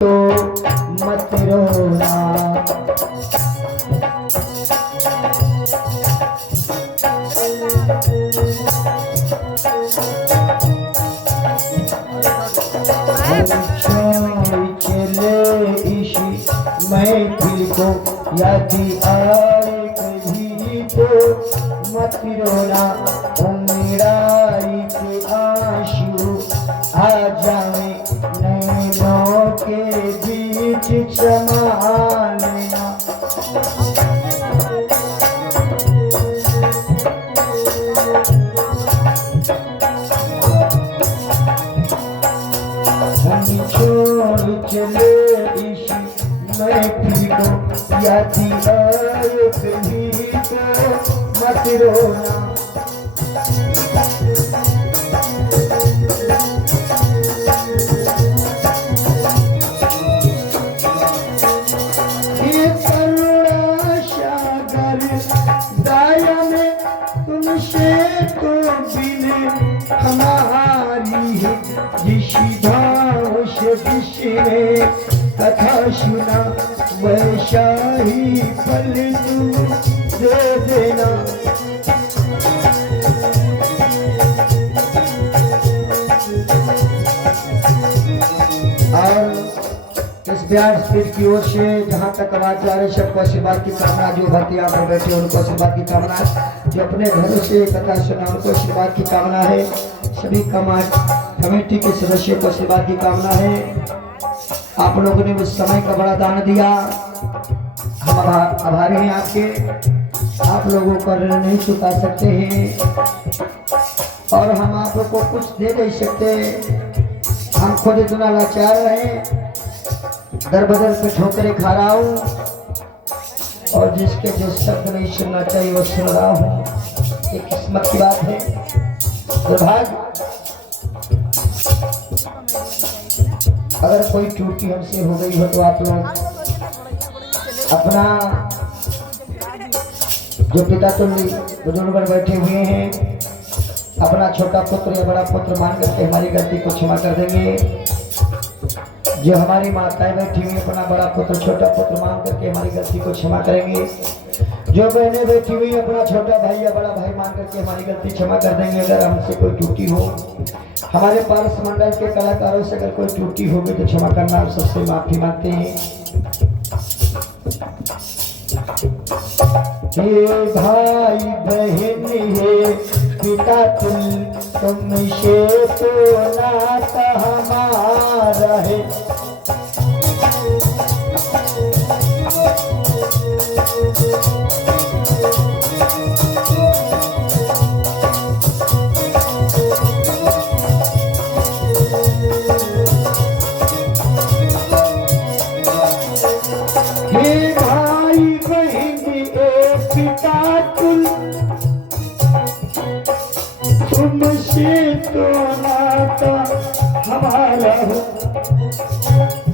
तो मत रोना। चले इसी महफिल को यदि आए कभी तो मत रोना। मेरा के आंसू आ जाए नैनों के बीच क्षमा लेना। छोड़ चले इस महफिल को यदि आए कभी तो मत रोना। तुमसे तो बिन हमारी है जिस भाव से जिसने कथा सुना वैसा ही फल तू दे देना। और इस बयान स्पीड की ओर से जहाँ तक आवाज जा रही सबको आशीर्वाद की कामना। जो भक्ति आप बैठे उनको आशीर्वाद की कामना। जो अपने घरों से कथा सुना उनको आशीर्वाद की कामना है। सभी कमेटी के सदस्यों को आशीर्वाद की कामना है। आप लोगों ने उस समय का बड़ा दान दिया, हम आभारी हैं आपके। आप लोगों का ऋण नहीं चुका सकते हैं और हम आप लोग को कुछ दे नहीं सकते। हम खुद इतना लाचार रहे, दर बदर पे ठोकरे खा रहा हूँ और जिसके जो शब्द नहीं सुनना चाहिए वो सुन रहा हूँ। ये किस्मत की बात है, दुर्भाग्य। अगर कोई त्रुटि हमसे हो गई हो तो आप लोग अपना जो पिता तुल्य बुजुर्ग बैठे हुए हैं अपना छोटा पुत्र या बड़ा पुत्र मान करके हमारी गलती को क्षमा कर देंगे। जो हमारी माताएं बैठी हुई अपना बड़ा पुत्र छोटा पुत्र मान करके हमारी गलती को क्षमा करेंगे। जो बहनें बैठी हुई अपना छोटा भाई या बड़ा भाई मान करके हमारी गलती क्षमा कर देंगे। अगर हमसे कोई त्रुटि हो, हमारे पारस मंडल के कलाकारों से अगर कोई त्रुटि होगी तो क्षमा करना, आप सबसे माफी मांगते हैं। ये भाई बहन है पिता तुमसे तो नाता हमारा है। ये भाई बहन एक पिता तुमसे तो नाता हमारा हो।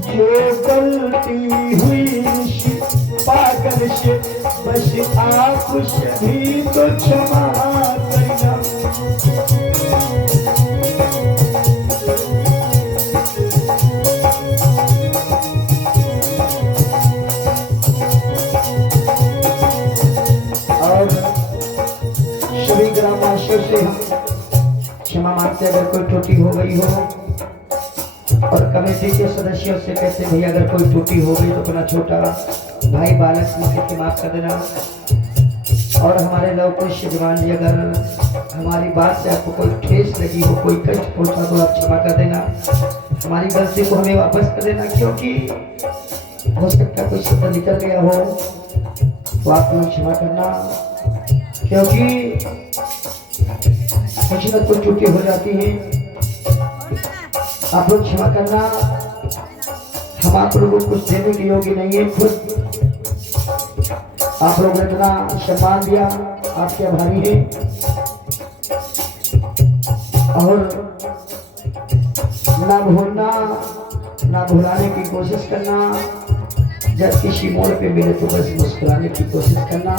जो गलती हुई पागल से बस आप सभी को क्षमा करना। और सभी ग्रामवासियों से क्षमा मांगते अगर कोई त्रुटि हो गई हो और कमेटी के सदस्यों से कहते भैया अगर कोई त्रुटि हो गई तो अपना छोटा भाई बालक मुझे के माफ कर देना। और हमारे लवकुश जवान जी अगर हमारी बात से आपको कोई ठेस लगी हो, कोई कष्ट पहुंचा तो आप क्षमा कर देना। हमारी गलती को हमें वापस कर देना, क्योंकि हो सकता कोई शब्द निकल गया हो तो आप लोग क्षमा करना, क्योंकि कुछ न कुछ त्रुटि हो जाती है। आप लोग क्षमा करना। हम आप लोगों को कुछ देने के योग्य नहीं है, खुद आप लोगों ने इतना सम्मान दिया, आपके आभारी हैं। और ना भूलना ना भुलाने की कोशिश करना। जब किसी मोड़ पे मिले तो बस मुस्कुराने की कोशिश करना।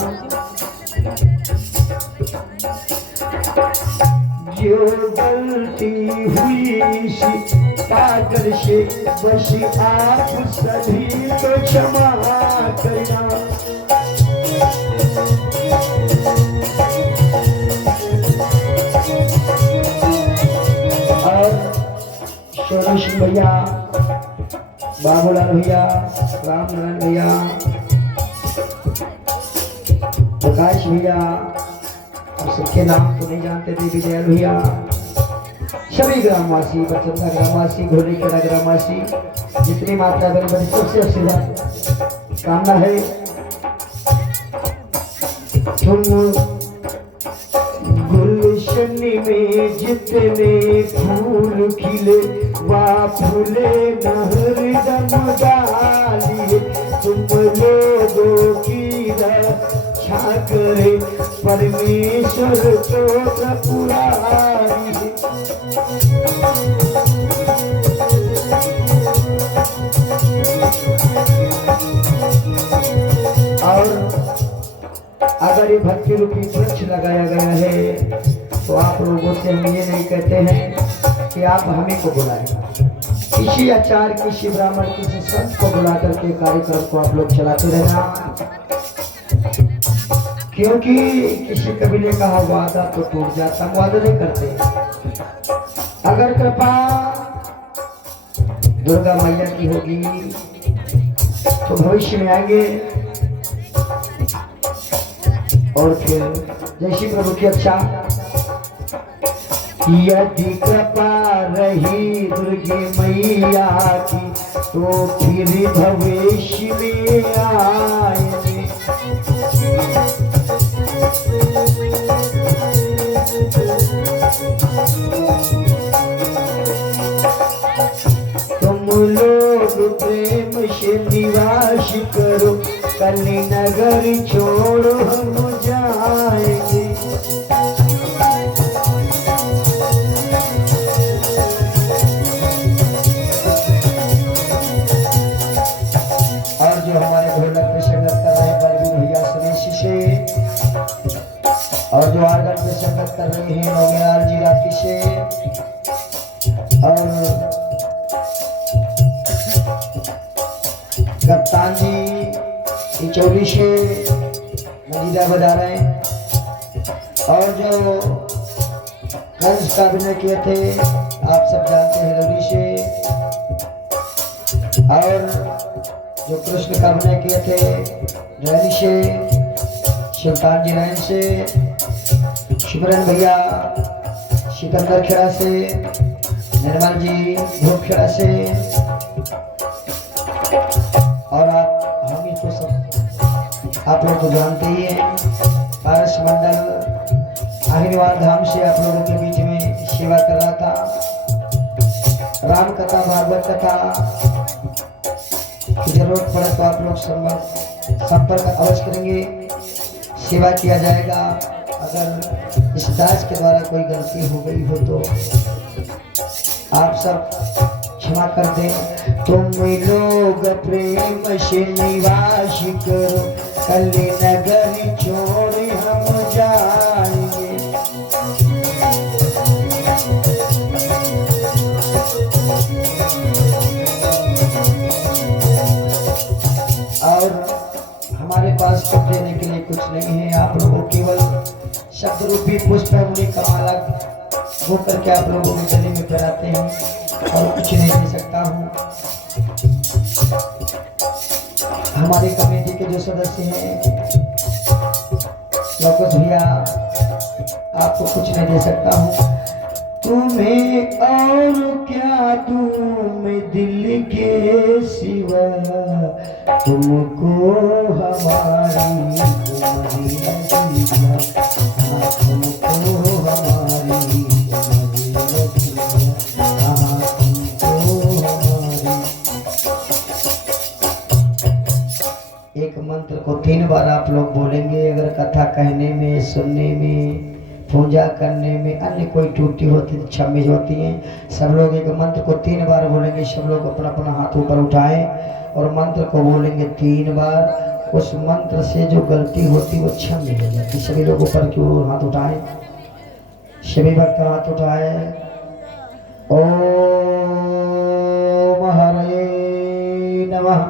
क्यों गलती हुई सी पागल से बस आप सभी को क्षमा करना। और सोनू सिंह भैया, बाबूलाल भैया, रामनारायण भैया, प्रकाश भैया, आप सबके नाम तो नहीं जानते थे, विजय भैया, सभी ग्रामवासी, बचंदा ग्रामवासी, घोड़ीखेड़ा ग्रामवासी, जितनी मात्रा में बड़ी सबसे सीधा कामना है तुम गुलशन में जितने फूल खिले वा फूले हरदम डालिए, तुम लोगों की रक्षा करे परमेश्वर तो पुरानी। और अगर ये भक्ति रूपी वृक्ष लगाया गया है तो आप लोगों से हम ये नहीं कहते हैं कि आप हमें को बुलाएं, किसी आचार्य, किसी ब्राह्मण, किसी संत को बुला करके कार्यक्रम को आप लोग चलाते रहना, क्योंकि किसी कबीले का वादा तो टूट जाता, वादा नहीं करते। अगर कृपा दुर्गा मैया की होगी तो भविष्य में आएंगे और फिर जैसी प्रभु की अच्छा, यदि कृपा रही दुर्गे मैया की तो फिर भविष्य में आएंगे। तुम लोग प्रेम से निवास करो, कली नगर छोड़ो हम जाएंगे। और जो हमारे ढोलक पे संगत कर रहे हैं बलवीर भैया सुरेश से, और जो आर्गन पे संगत कर रहे हैं नौमियाल जी राखी से, और कप्तान जी चौरी से मजीदा बजा रहे हैं, और जो कंस का अभिनय किए थे आप सब जानते हैं लवरी से, और जो कृष्ण का अभिनय किए थे रैनी से, सुल्तान जी रैन से, शिवरन भैया सिकंदर खेड़ा से, निर्मल जी धूप खेड़ा से, और हम ही तो सब आप लोग तो जानते ही हैं। पारस मंडल अहिरवार धाम से आप लोगों के बीच में सेवा कर रहा था, राम कथा, भागवत कथा की जरूरत पड़े तो आप लोग संपर्क अवश्य करेंगे, सेवा किया जाएगा। अगर इस दास के द्वारा कोई गलती हो गई हो तो आप सब क्षमा कर दें। तुम लोग प्रेम से निवास करो, कली नगर छोड़ हम जाएंगे। और हमारे पास कुछ देने के लिए कुछ नहीं है, आप लोगों को केवल शब्द रूपी पुष्प मुनि का माला वो करके आप लोगों के गले में पहनाते हैं, और कुछ नहीं दे सकता हूँ। हमारी कमेटी के जो सदस्य हैं लोकेश भैया, आपको कुछ नहीं दे सकता हूँ। तुम्हें और क्या तुम दिल के सिवा, तुमको हमारी एक मंत्र को 3 बार आप लोग बोलेंगे। अगर कथा कहने में, सुनने में, पूजा करने में अन्य कोई त्रुटि होती है, क्षमित होती हैं। सब लोग एक मंत्र को 3 बार बोलेंगे। सब लोग अपना अपना हाथ ऊपर उठाएं और मंत्र को बोलेंगे 3 बार। उस मंत्र से जो गलती होती वो क्षम्य हो जाती। सभी लोग ऊपर की ओर हाथ उठाएं। सभी भक्त हाथ उठाए। ओम हरे नमः।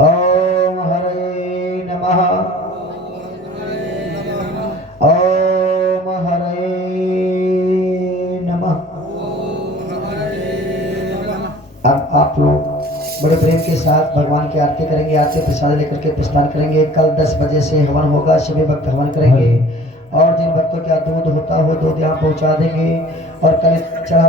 ओम हरे नमः। ओम हरे नमः। अब आप लोग बड़े प्रेम के साथ भगवान की आरती करेंगे। आरती प्रसाद लेकर के प्रस्थान करेंगे। कल 10 बजे से हवन होगा, सभी भक्त हवन करेंगे और जिन भक्तों का दूध होता हो दूध यहाँ पहुँचा देंगे और कल चढ़ा